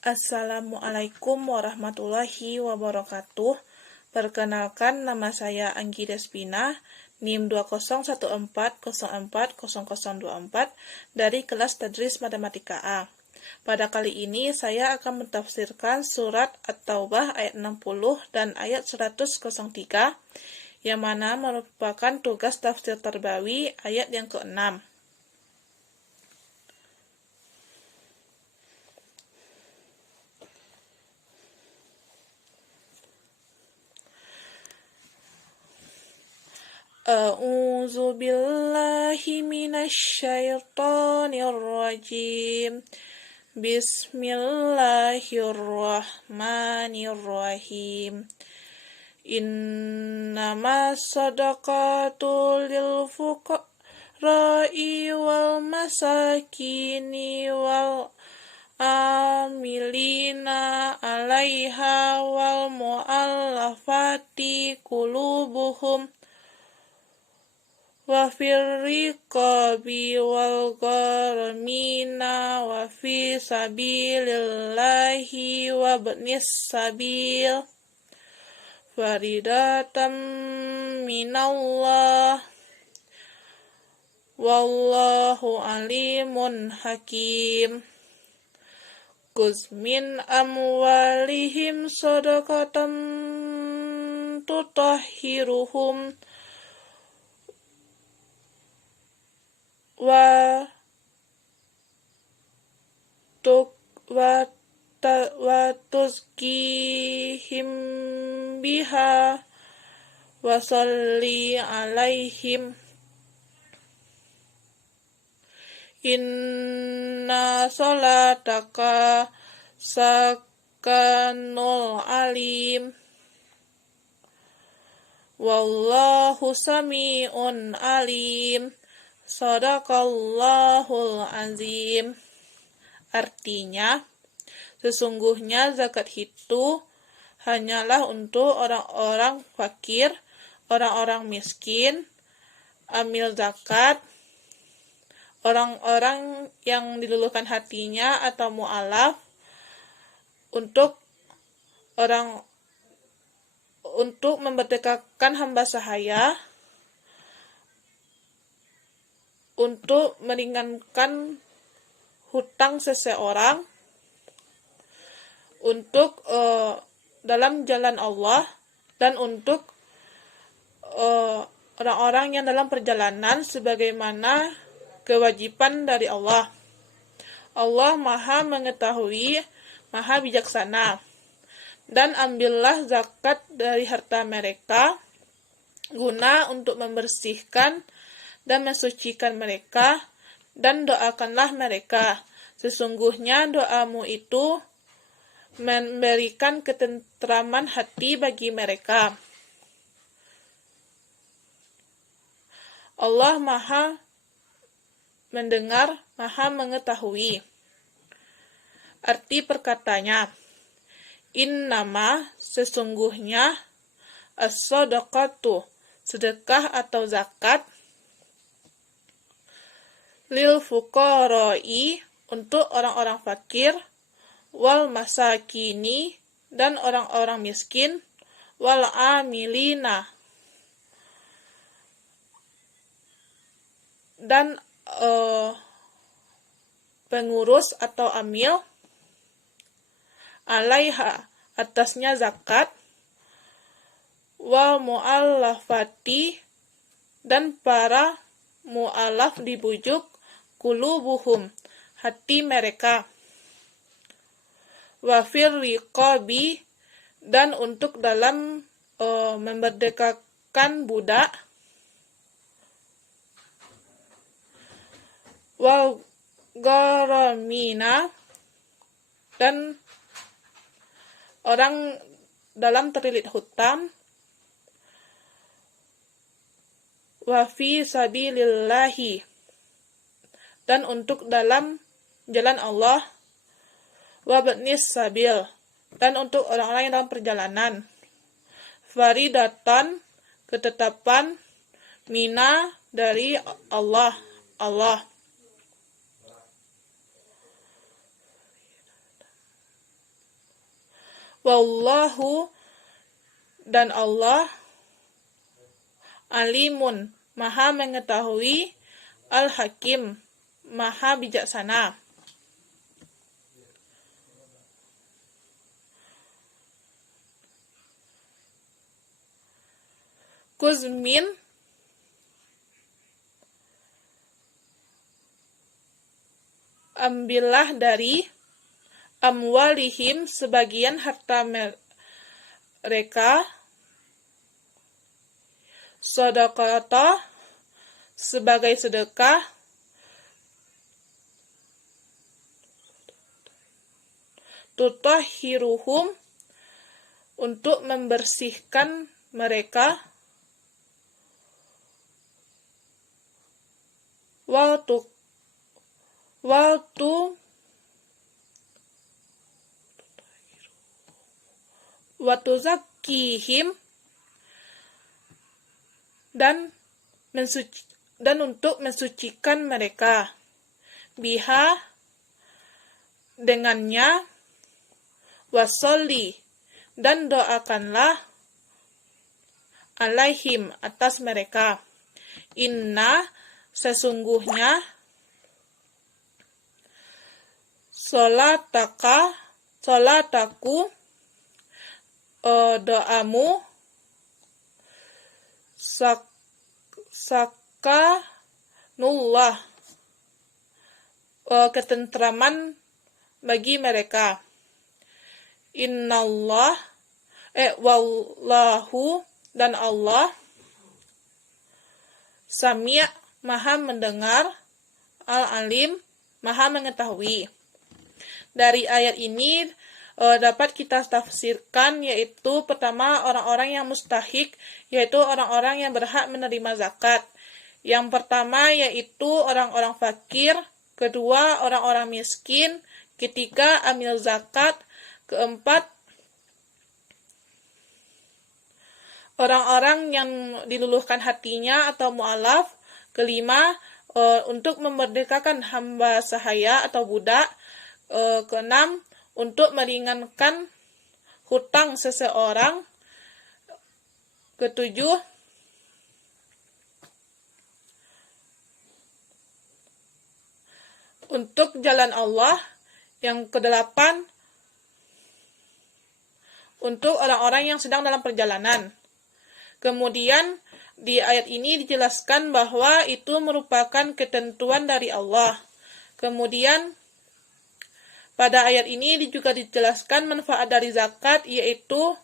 Assalamualaikum warahmatullahi wabarakatuh. Perkenalkan, nama saya Anggi Despina, NIM 2014040024 dari kelas Tadris Matematika A. Pada kali ini saya akan mentafsirkan surat At-Taubah ayat 60 dan ayat 103, yang mana merupakan tugas tafsir Tarbawi ayat yang ke-6. A'udzu billahi minasyaitonir rajim. Bismillahirrahmanirrahim. Innama sadaqatu lil fuqara'i wal masakini wal amilina 'alaiha wal mu'allafati qulubuhum wa firriqabi wal gharamina wa fi sabilillahi wa ibnis sabil faridatan minallah wallahu alimun hakim. Khudz min amwalihim shadaqatan tutahhiruhum wa tuzkihim biha wa salli alaihim inna salataka sakanul alim wallahu sami'un alim. Shadaqallahul azim. Artinya, sesungguhnya zakat itu hanyalah untuk orang-orang fakir, orang-orang miskin, amil zakat, orang-orang yang diluluhkan hatinya atau mu'alaf, untuk memerdekakan hamba sahaya, untuk meringankan hutang seseorang, untuk dalam jalan Allah, dan untuk orang-orang yang dalam perjalanan sebagaimana kewajiban dari Allah. Allah Maha mengetahui, Maha bijaksana. Dan ambillah zakat dari harta mereka guna untuk membersihkan dan mensucikan mereka, dan doakanlah mereka. Sesungguhnya doamu itu memberikan ketentraman hati bagi mereka. Allah Maha mendengar, Maha mengetahui. Arti perkatanya, innama, sesungguhnya, as-sadaqatu, sedekah atau zakat, lil fuqara'i, untuk orang-orang fakir, wal masakini, dan orang-orang miskin, wal amilina, dan pengurus atau amil, alaiha, atasnya zakat, wal mu'allafati, dan para mu'alaf dibujuk, qulubuhum, hati mereka, wa firriqabi, dan untuk dalam memerdekakan budak, wal gharamina, dan orang dalam terlilit hutang, wa fi sabilillahi, dan untuk dalam jalan Allah, wa ibnis sabil, dan untuk orang-orang yang dalam perjalanan, faridatan, ketetapan, mina, dari Allah. Wallahu, dan Allah, alimun, maha mengetahui, al-hakim, maha bijaksana. Kuzmin, ambillah dari amwalihim, sebagian harta mereka, sedekah, sebagai sedekah, tutahhiruhum, untuk membersihkan mereka, watuzakihim, dan untuk mensucikan mereka, biha, dengannya, wasolli, dan doakanlah, alaihim, atas mereka, inna, sesungguhnya, solataku, doamu, sakanullah, ketentraman bagi mereka, innallah, wallahu, dan Allah, sami', maha mendengar, al-alim, maha mengetahui. Dari ayat ini dapat kita tafsirkan, yaitu pertama, orang-orang yang mustahik, yaitu orang-orang yang berhak menerima zakat. Yang pertama yaitu orang-orang fakir, kedua orang-orang miskin, ketiga amil zakat, keempat orang-orang yang diluluhkan hatinya atau mu'alaf, kelima untuk memerdekakan hamba sahaya atau budak, keenam untuk meringankan hutang seseorang, ketujuh untuk jalan Allah, yang kedelapan untuk orang-orang yang sedang dalam perjalanan. Kemudian di ayat ini dijelaskan bahwa itu merupakan ketentuan dari Allah. Kemudian pada ayat ini juga dijelaskan manfaat dari zakat, yaitu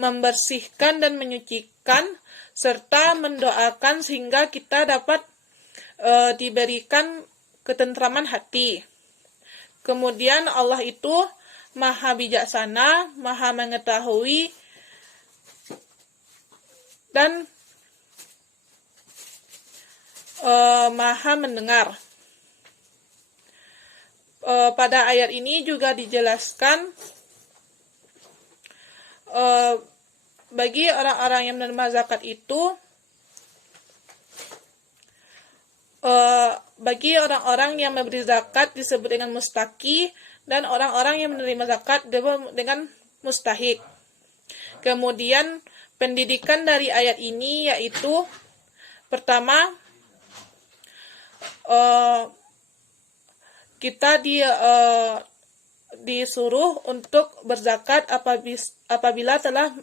membersihkan dan menyucikan, serta mendoakan sehingga kita dapat diberikan ketentraman hati. Kemudian Allah itu maha bijaksana, maha mengetahui, dan maha mendengar. Pada ayat ini juga dijelaskan bagi orang-orang yang menerima zakat itu, bagi orang-orang yang memberi zakat disebut dengan mustaki, dan orang-orang yang menerima zakat dengan mustahik. Kemudian pendidikan dari ayat ini yaitu pertama, kita disuruh untuk berzakat apabila telah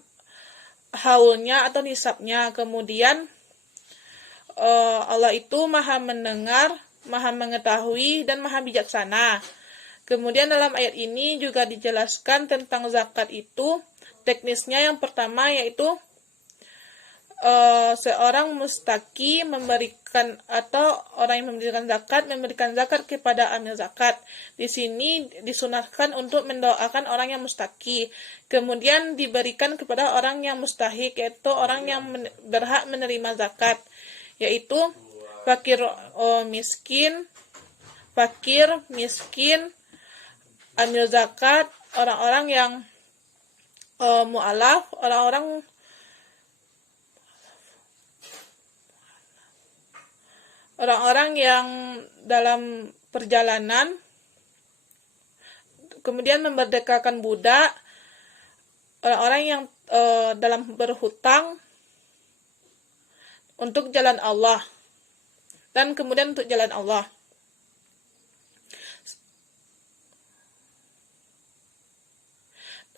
haulnya atau nisabnya. Kemudian Allah itu maha mendengar, maha mengetahui, dan maha bijaksana. Kemudian dalam ayat ini juga dijelaskan tentang zakat itu teknisnya. Yang pertama yaitu seorang mustaki memberikan, atau orang yang memberikan zakat kepada amil zakat. Di sini disunahkan untuk mendoakan orang yang mustaki. Kemudian diberikan kepada orang yang mustahik, yaitu orang yang berhak menerima zakat, yaitu fakir miskin, amil zakat, orang-orang yang mu'alaf, orang-orang yang dalam perjalanan, kemudian memerdekakan budak, orang-orang yang dalam berhutang untuk jalan Allah dan kemudian untuk jalan Allah.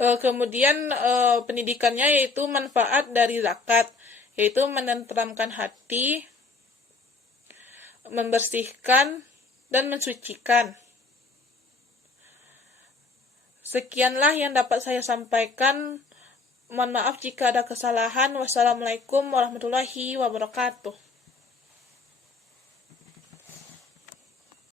Kemudian pendidikannya yaitu manfaat dari zakat, yaitu menenteramkan hati, membersihkan, dan mensucikan. Sekianlah yang dapat saya sampaikan. Mohon maaf jika ada kesalahan. Wassalamualaikum warahmatullahi wabarakatuh.